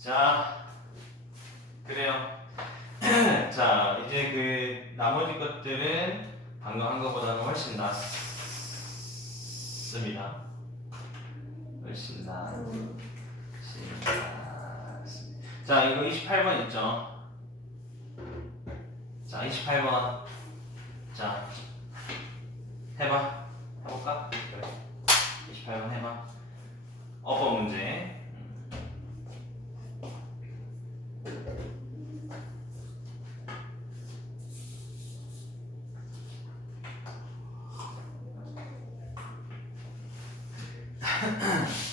자, 그래요. 자, 이제 그 나머지 것들은 방금 한 것보다는 훨씬 낫습니다. 훨씬 낫. 훨씬 낫. 자, 이거 28번 있죠? 자, 28번. 자, 해봐. 해볼까? 그래. 28번 해봐. 어법 문제. Yeah.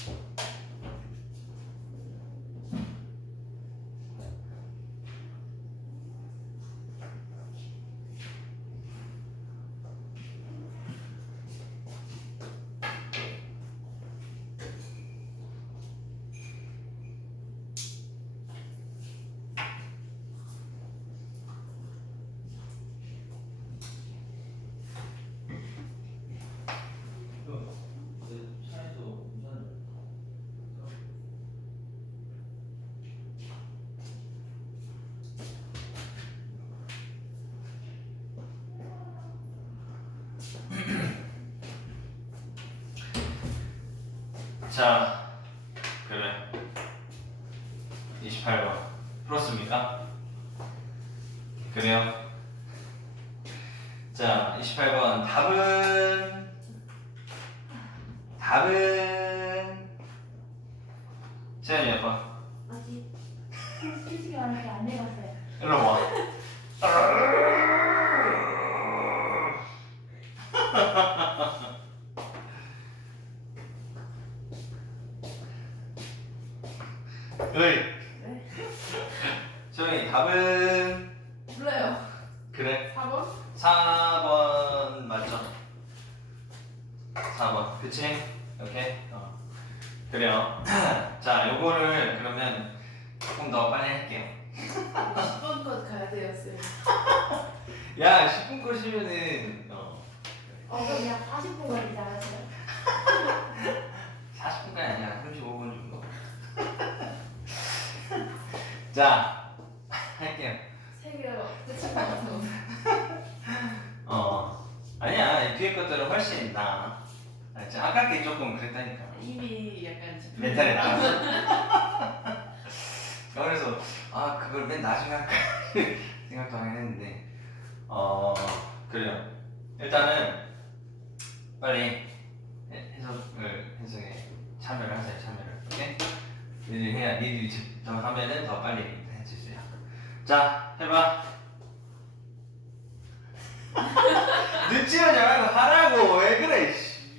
자, 그래. 28번. 풀었습니까? 그래요. 자, 28번. 답은, 답은, 몇 번? 아직 솔직히 말하면 안 해봤어요. 일로 와. 어이, 네? 소영이 답은 몰라요. 그래 4번? 4번 맞죠? 4번 그치? 오케이 어. 그래요 자 요거를 그러면 조금 더 빨리 할게요 10번 것 가야 돼요, 쌤. 야 10분 거시면은 어, 어, 그럼 그냥 40분까지 나가세요. 40분까지 아니야 35분 정도 자 할게요 세 개가 끝인 것 같아요. 어 아니야 뒤에 것들은 훨씬 나 알지? 아까 게 조금 그랬다니까 이미 약간 좀- 멘탈이 나갔어. 그래서 아 그걸 맨 나중에 할까 생각도 하긴 했는데 어 그래요. 일단은 빨리 해- 해석을 해석에 참여를 하세요. 참여를. 오케이? 니들이 해야 니들이 직 접 하면은 더 빨리 해주세요. 자 해봐. 늦지 말고 하라고 왜 그래? 씨.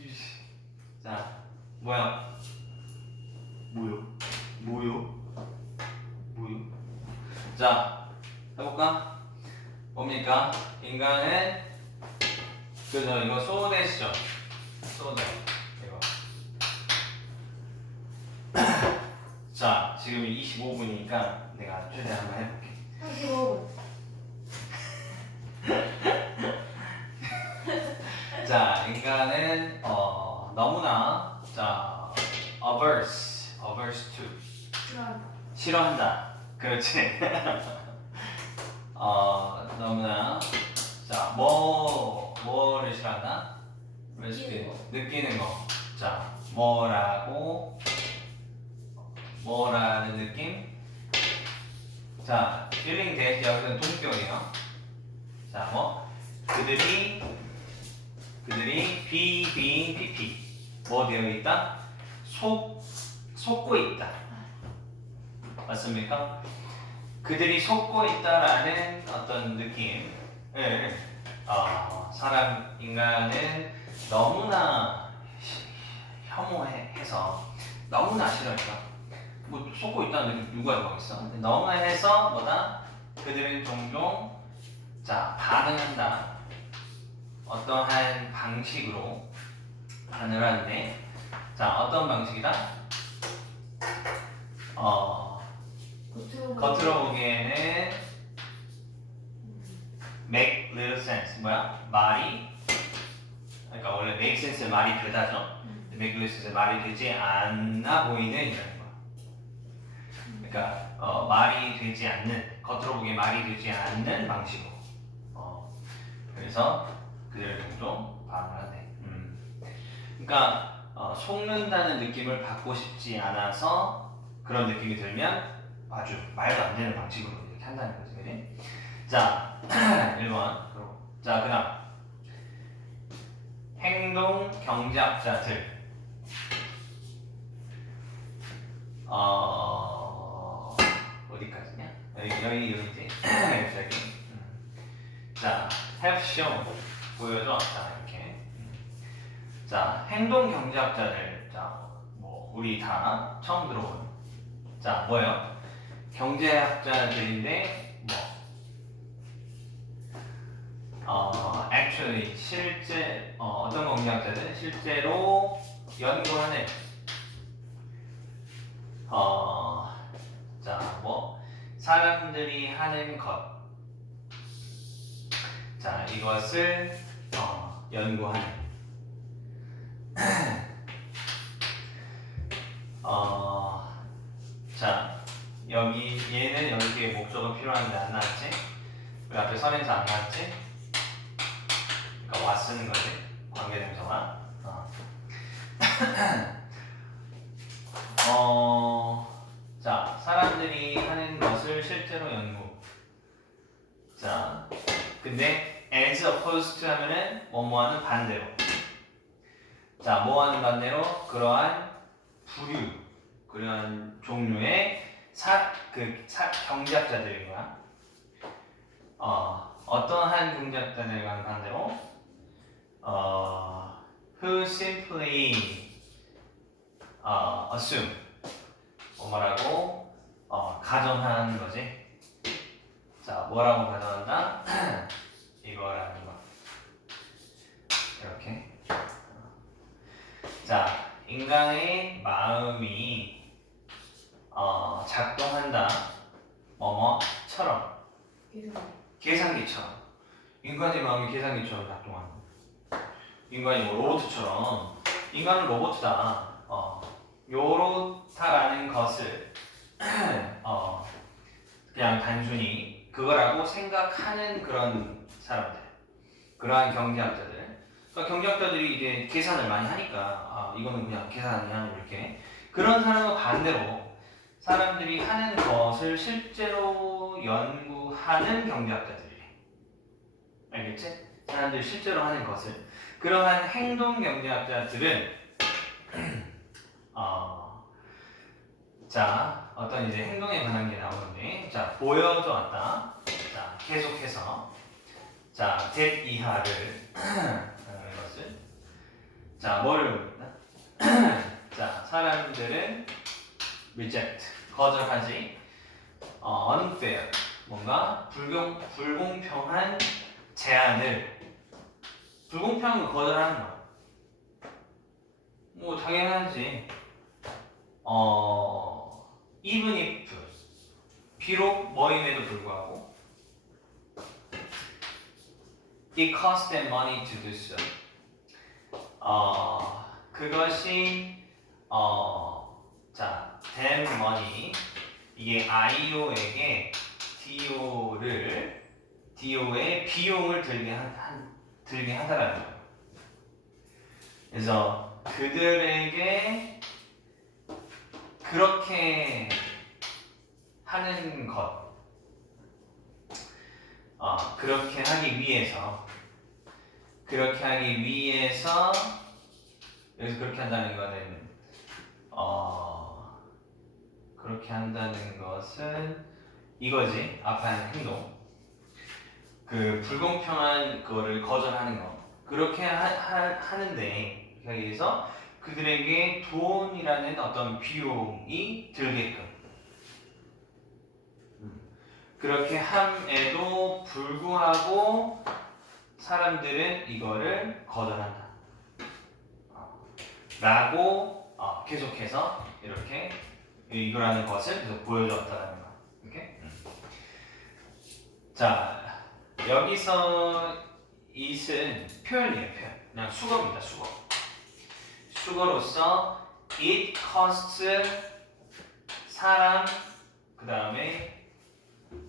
자 뭐야? 뭐요? 뭐요? 뭐요? 자, 해볼까? 뭡니까? 인간은 그죠? 이거 소대시죠? 소대 이거. 자, 지금이 25분이니까 내가 최대한 한번 해볼게. 35분. 자, 인간은 어, 너무나 자, averse, averse to 그럼 싫어한다. 그렇지. 어, 너무나 자, 뭐 뭐를 싫어한다? 느끼는 거. 느끼는 거. 자, 뭐라고 뭐라는 느낌? 자, feeling 대신 여기서는 동격이에요. 자, 뭐 그들이 그들이 be, being, pp 뭐 되어 있다? 속 속고 있다. 맞습니까? 그들이 속고 있다라는 어떤 느낌을 어, 사람 인간은 너무나 시- 혐오해서 너무나 싫어니까 뭐 속고 있다는 느낌 누가 알고 있어? 너무나 해서 뭐다? 그들은 종종 자 반응한다. 어떠한 방식으로 반응을 하는데 자 어떤 방식이다? 어 겉으로 겉으로 보기에는 make little sense. 뭐야? 말이? 그러니까 원래 make sense 말이 되다죠? 음. make little sense 말이 되지 않아 보이는 거야 그러니까 어, 말이 되지 않는 겉으로 보기에 말이 되지 않는 방식으로. 어, 그래서 그대로 종종 발음을 한대. 음. 그러니까 어, 속는다는 느낌을 받고 싶지 않아서 그런 느낌이 들면 아주 말도 안 되는 방식으로 이렇게 한다는 거지, 그지? 자, 1번. 자, 그다음 행동 경제학자들. 어 어디까지냐? 여기 여기 있지. 여기. 음. 자, have shown 보여줘. 자 이렇게. 음. 자, 행동 경제학자들. 자, 뭐 우리 다 처음 들어본. 자, 뭐예요? 경제학자들인데 뭐 어, actually 실제 어, 어떤 경제학자들 실제로 연구하는 어, 사람들이 하는 것. 자, 이것을 어, 연구하는. 어, 자, 여기 얘는 여기에 목적어 필요한데 안 나왔지? 우리 앞에 선에서 안 나왔지? 그러니까 와 쓰는 거지. 관계대명사와. 어. 어, 자, 사람들이 하는 실제로 연구. 자, 근데 as opposed to 하면은 뭐뭐하는 반대로. 자, 뭐하는 반대로 그러한 부류, 그러한 종류의 사, 그 사, 경제학자들과 어, 어떠한 경제학자들과 반대로 어, who simply 어, assume 뭐 말하고 어, 가정하는 거지. 자, 뭐라고 가정한다? 이거라는 거. 이렇게. 자, 인간의 마음이 어, 작동한다. 뭐뭐처럼 계산기처럼 인간의 마음이 계산기처럼 작동하는 거. 인간이 뭐 로봇처럼 인간은 로봇이다. 어, 요렇다라는 것을 어, 그냥 단순히 그거라고 생각하는 그런 사람들, 그러한 경제학자들. 그러니까 경제학자들이 이제 계산을 많이 하니까 아, 이거는 그냥 계산이야 이렇게 그런 사람과 반대로 사람들이 하는 것을 실제로 연구하는 경제학자들이 알겠지? 사람들이 실제로 하는 것을 그러한 행동 경제학자들은 어, 자 어떤 이제 행동에 관한 게 나오는데 자 보여줘 왔다 자 계속해서 자 that 이하를 하는 것을 자 뭐를 자 사람들은 reject 거절하지 어, unfair 뭔가 불공 불공평한 제안을 불공평한 걸 거절하는 거. 뭐 당연하지. 어 even if 비록 뭐임에도 불구하고 it costs them money to do so. 어 그것이 어 자 them money 이게 IO에게 DO를 DO의 비용을 들게 한, 한 들게 하다라는 거예요. 그래서 그들에게 그렇게 하는 것, 어, 그렇게 하기 위해서, 그렇게 하기 위해서. 여기서 그렇게 한다는 거는 어, 그렇게 한다는 것은 이거지. 앞에 하는 행동. 그 불공평한 거를 거절하는 거. 그렇게 하, 하, 하는데 그렇게 위해서 그들에게 돈이라는 어떤 비용이 들게끔 음. 그렇게 함에도 불구하고 사람들은 이거를 거절한다 어, 라고 어, 계속해서 이렇게 이거라는 것을 계속 보여줬다는 거 이렇게 음. 자 여기서 it은 표현이에요, 표현. 그냥 수거입니다, 수거. 주어로서 it costs 사람 그 다음에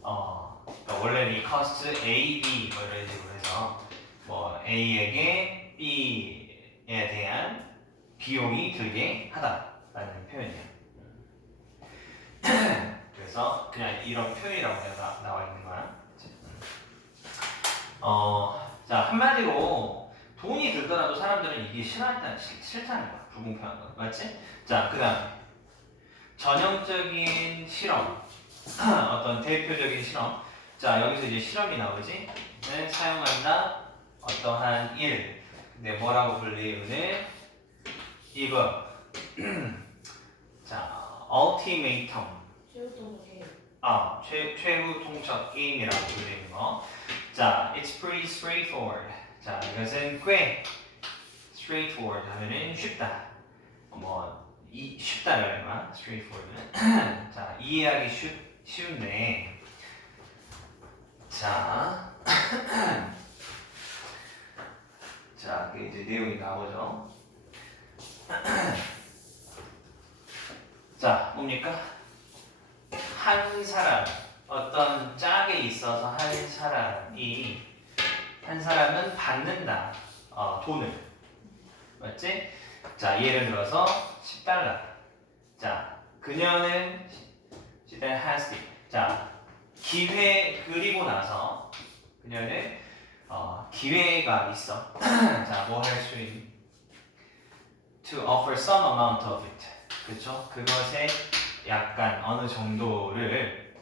어 그러니까 원래는 이 cost A, B 뭐 이런 식으로 해서 뭐 A에게 B에 대한 비용이 들게 하다라는 표현이에요. 그래서 그냥 이런 표현이라고 나와 있는 거야. 어, 자 한마디로 돈이 들더라도 사람들은 이게 싫다, 싫, 싫다는 거야. 불공평한 거, 맞지? 자, 그 다음 전형적인 실험, 어떤 대표적인 실험. 자, 여기서 이제 실험이 나오지. 는 사용한다 어떠한 일. 근데 뭐라고 불리우는 이거. 자, ultimatum. 아, 최, 최후 통첩 게임이라고 불리는 거. 자, it's pretty straightforward. 자, 이것은 꽤 straightforward 하면은 쉽다. 뭐, 이, 쉽다라는 거야, straightforward는. 자, 이해하기 쉽, 쉬운데. 자, 자, 그 이제 내용이 나오죠. 자, 뭡니까? 한 사람 어떤 짝에 있어서 한 사람이 한 사람은 받는다 어, 돈을 맞지? 자 예를 들어서 10달러 자 그녀는 she then has it 자 기회 그리고 나서 그녀는 어, 기회가 있어 자 뭐 할 수 있? to offer some amount of it 그쵸? 그것에 약간 어느 정도를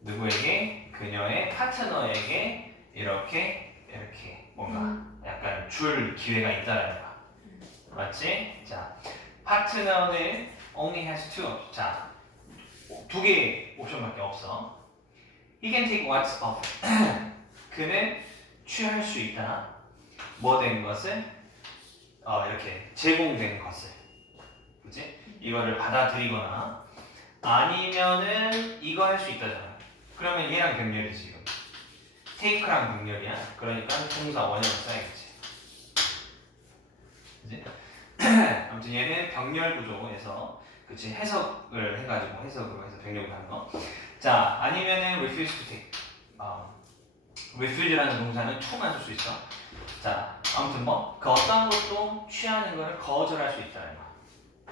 누구에게 그녀의 파트너에게 이렇게 이렇게 뭔가 약간 줄 기회가 있다라는 거야. 맞지? 자, 파트너는 only has two. 자, 두개 옵션밖에 없어. He can take what's offered. 그는 취할 수 있다. 뭐 된 것을 어, 이렇게 제공된 것을. 그지? 이거를 받아들이거나 아니면은 이거 할 수 있다잖아. 그러면 얘랑 병렬이 지금 테이크랑 병렬이야. 그러니까 동사 원형을 써야겠지. 그지? 아무튼 얘는 병렬 구조에서 그치 해석을 해가지고 해석으로 해서 병렬을 하는 거. 자 아니면은 refuse to take. 어, refuse라는 동사는 to만 쓸 수 있어. 자 아무튼 뭐 그 어떤 것도 취하는 거를 거절할 수 있다는 거.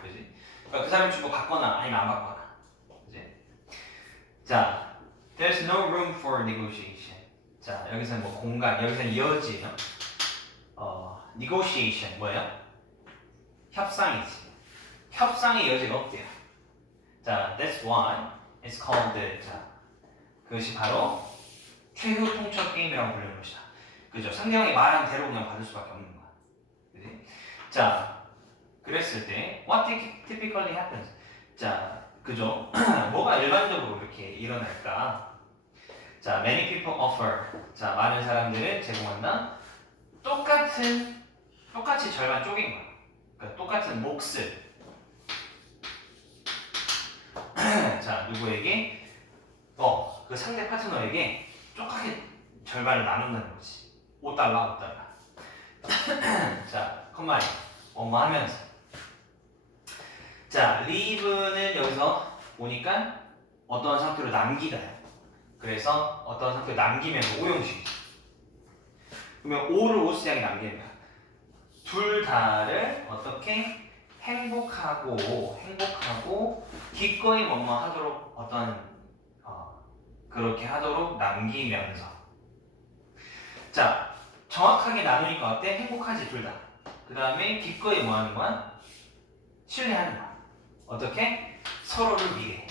그지? 그러니까 그 사람 주고 받거나 아니면 안 받거나. 그지? 자, there's no room for negotiation. 자, 여기서는 뭐 공간, 여기서는 여지예요. 어, negotiation 뭐예요? 협상이지. 협상의 여지가 없대요. 자, that's why it's called the, 자, 그것이 바로 최후 통첩 게임이라고 불리는 것이다. 그죠? 상대방이 말한 대로 그냥 받을 수밖에 없는 거야. 그지? 자, 그랬을 때 what typically happens? 자, 그죠? 뭐가 일반적으로 이렇게 일어날까? 자, many people offer. 자, 많은 사람들은 제공한다. 똑같은 똑같이 절반 쪼갠 거야. 그러니까 똑같은 몫을. 자, 누구에게? 어, 그 상대 파트너에게 똑같게 절반을 나눈다는 거지. 5달러, 5달러. 자, 컴마이. 엄마 하면서. 자, leave는 여기서 보니까 어떤 상태로 남기다요. 그래서 어떤 상태로 남기면 오형식이죠. 그러면 오를 오수장에 남기는 거야. 둘 다를 어떻게 행복하고 행복하고 기꺼이 뭐뭐 하도록 어떤 어, 그렇게 하도록 남기면서 자 정확하게 나누니까 어때? 행복하지 둘 다. 그 다음에 기꺼이 뭐 하는 거야? 신뢰하는 거야. 어떻게? 서로를 위해.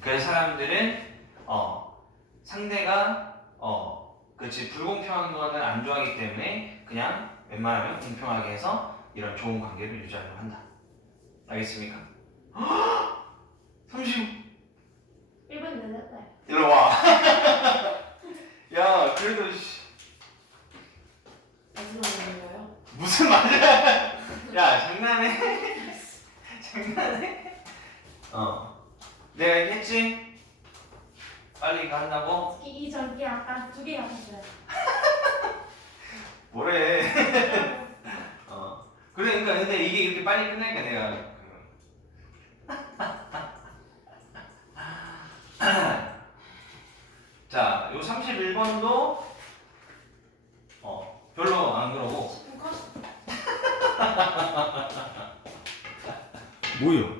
그래서 사람들은 어 상대가 어 그렇지 불공평한 거는 안 좋아하기 때문에 그냥 웬만하면 공평하게 해서 이런 좋은 관계를 유지하려고 한다. 알겠습니까? 30 1분 늦었어요. 일로 와. 야 그래도 씨, 마지막에 거예요? 무슨 말이야? 야 장난해? 장난해? 어 내가 얘기했지? 빨리 이거 한다고? 이, 이 전기 아까 두개 같았어요. 뭐래? 어 그러니까 근데 이게 이렇게 빨리 끝나니까 내가 그- 자, 요 31번도 어, 별로 안 그러고? 뭐요?